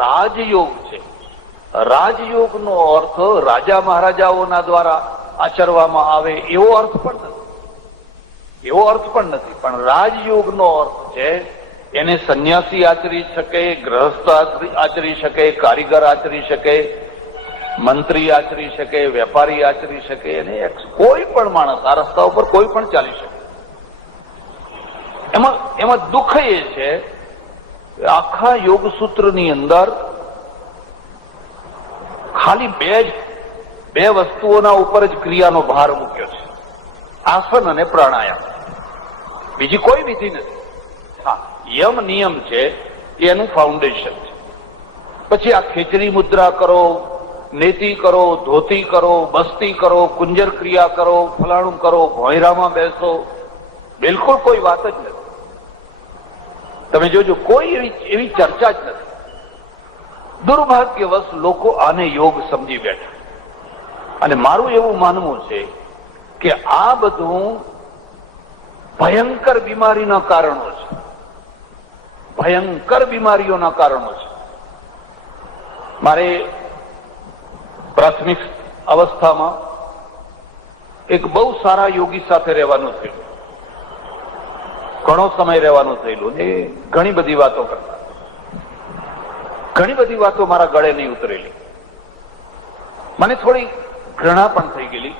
રાજયોગ છે. રાજયોગનો અર્થ રાજા મહારાજાઓના દ્વારા આચરવામાં આવે એવો અર્થ પણ નથી. પણ રાજયોગનો અર્થ છે એને સંન્યાસી આચરી શકે, ગૃહસ્થ આચરી શકે, કારીગર આચરી શકે, મંત્રી આચરી શકે, વેપારી આચરી શકે, અને કોઈ પણ માણસ આ રસ્તા ઉપર કોઈ પણ ચાલી શકે. એમાં દુઃખ એ છે આખા યોગ સૂત્રની અંદર ખાલી બે વસ્તુઓના ઉપર જ ક્રિયાનો ભાર મૂક્યો છે, આસન અને પ્રાણાયામ. બીજી કોઈ વિધિ નથી. હા, યમ નિયમ છે એનું ફાઉન્ડેશન છે. પછી આ ખેચરી મુદ્રા કરો, નેતિ કરો, ધોતી કરો, બસ્તી કરો, કુંજર ક્રિયા કરો, ફલાણું કરો, ભોંયરામાં બેસો, બિલકુલ કોઈ વાત જ નથી. તમે જોજો કોઈ એવી ચર્ચા જ નથી. દુર્ભાગ્યવશ લોકો આને યોગ સમજી બેઠા. અને મારું એવું માનવું છે કે આ બધું ભયંકર બીમારીના કારણો છે, ભયંકર બીમારીઓના કારણો છે. મારે પ્રાથમિક અવસ્થામાં એક બહુ સારા યોગી સાથે રહેવાનું થયું, ઘણો સમય રહેવાનું થયેલું. એ ઘણી બધી વાતો કરતા, ઘણી બધી વાતો મારા ગળે નહીં ઉતરેલી. મને થોડી ઘૃણા પણ થઈ ગયેલી.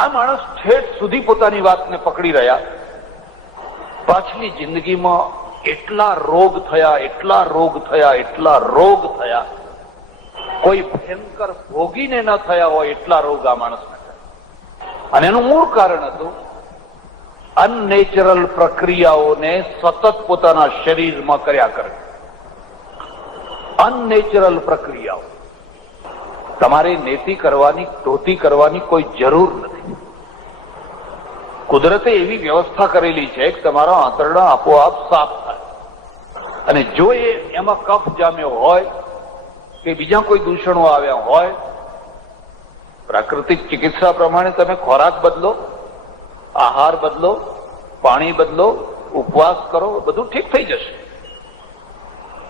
આ માણસ ઠેઠ સુધી પોતાની વાતને પકડી રહ્યા. પાછલી જિંદગીમાં એટલા રોગ થયા, કોઈ ભયંકર ભોગીને ન થયા હોય એટલા રોગ આ માણસને થયા. અને એનું મૂળ કારણ હતું અનનેચરલ પ્રક્રિયાઓને સતત પોતાના શરીરમાં કર્યા કરે. અનનેચરલ પ્રક્રિયાઓ. તમારે નેતિ કરવાની, ધોતી કરવાની કોઈ જરૂર નથી. કુદરતે એવી વ્યવસ્થા કરેલી છે કે તમારા આંતરડા આપોઆપ સાફ થાય. અને જો એમાં કફ જામ્યો હોય કે બીજા કોઈ દૂષણો આવ્યા હોય, પ્રાકૃતિક ચિકિત્સા પ્રમાણે તમે ખોરાક બદલો, આહાર બદલો, પાણી બદલો, ઉપવાસ કરો, બધું ઠીક થઈ જશે.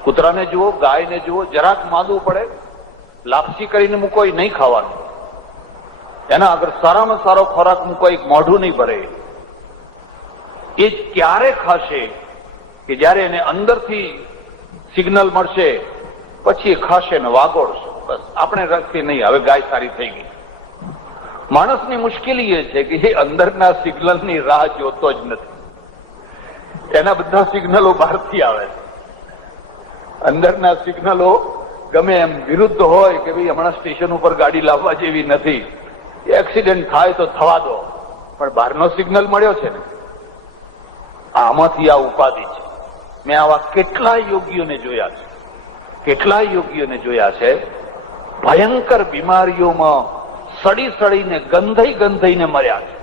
કૂતરાને જુઓ, ગાયને જુઓ, જરાક માંદવું પડે, લાપસી કરીને મૂકો, એ નહીં ખાવાનું. એના આગળ સારામાં સારો ખોરાક મૂકો, એક મોઢું નહીં ભરે. એ ક્યારે ખાશે કે જયારે એને અંદરથી સિગ્નલ મળશે, પછી એ ખાશે ને વાગોડશે. બસ આપણે રખતી નહીં, હવે ગાય સારી થઈ ગઈ. માણસની મુશ્કેલી એ છે કે એ અંદરના સિગ્નલની રાહ જોતો જ નથી. એના બધા સિગ્નલો બહારથી આવે છે. અંદરના સિગ્નલો ગમે એમ વિરુદ્ધ હોય કે ભાઈ હમણાં સ્ટેશન ઉપર ગાડી લાવવા જેવી નથી, એક્સિડન્ટ થાય તો થવા દો, પણ બહારનો સિગ્નલ મળ્યો છે ને, આમાંથી આ ઉપાધિ છે. મેં આવા કેટલાય યોગીઓને જોયા છે, ભયંકર બીમારીઓમાં સડીને ગંધાઈને મર્યા છે.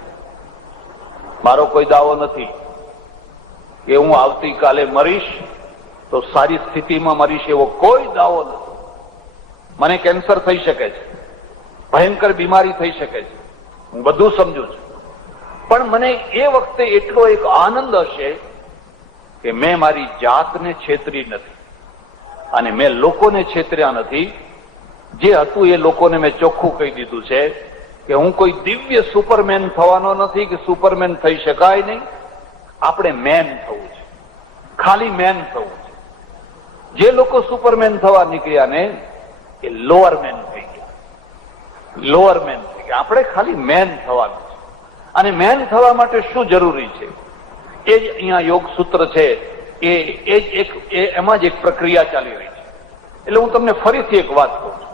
મારો કોઈ દાવો નથી કે હું આવતીકાલે મરીશ તો સારી સ્થિતિમાં મરીશ, એવો કોઈ દાવો નથી. મને કેન્સર થઈ શકે છે, ભયંકર બીમારી થઈ શકે છે, હું બધું સમજુ છું. પણ મને એ વખતે એટલો એક આનંદ હશે કે મેં મારી જાતને છેતરી નથી અને મેં લોકોને છેતર્યા નથી. જે હતું એ લોકોને મેં ચોખ્ખું કહી દીધું છે કે હું કોઈ દિવ્ય સુપરમેન થવાનો નથી, કે સુપરમેન થઈ શકાય નહીં. આપણે મેન થવું છે, ખાલી મેન થવું છે. જે લોકો સુપરમેન થવા નીકળ્યા ને એ લોઅર મેન થઈ ગયા. આપણે ખાલી મેન થવાનું છે. અને મેન થવા માટે શું જરૂરી છે એ જ અહીંયા યોગ સૂત્ર છે. એમાં જ એક પ્રક્રિયા ચાલી રહી છે. એટલે હું તમને ફરીથી એક વાત કહું છું,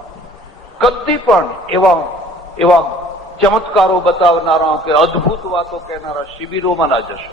કદી પણ એવા ચમત્કારો બતાવનારા કે અદભુત વાતો કહેનારા શિબિરોમાં ના જશો.